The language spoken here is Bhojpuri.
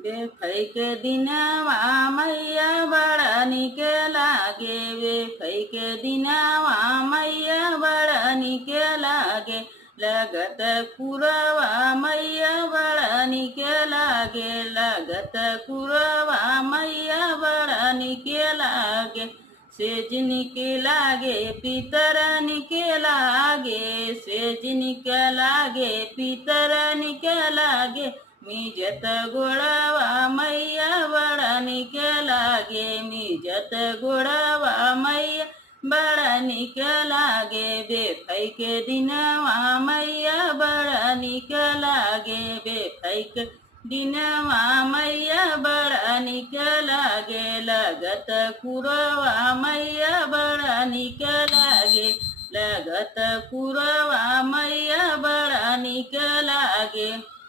बेफैक दिनवा मैया बड़ा निक लागे। बेफैक दिनवा मैया बड़ा निक लागे। लगत पुरवा मैया बड़ा निक लागे। लगत पुरवा मैया बड़ा निक लागे। सेज निक लागे पितर निक लागे। सेज निक लागे पितर निक लागे। मिजत गोड़वा मैया बड़ा निक लागे। मिजत गोड़वा मैया बड़ा निक लागे। बेफैक दिनवा मैया बड़ा निक लागे। बेफैक दिनवा मैया बड़ा निक लागे। लगत पुरवा मैया बड़ा निक लागे। लगत पुरवा मैया बड़ा निक लागे।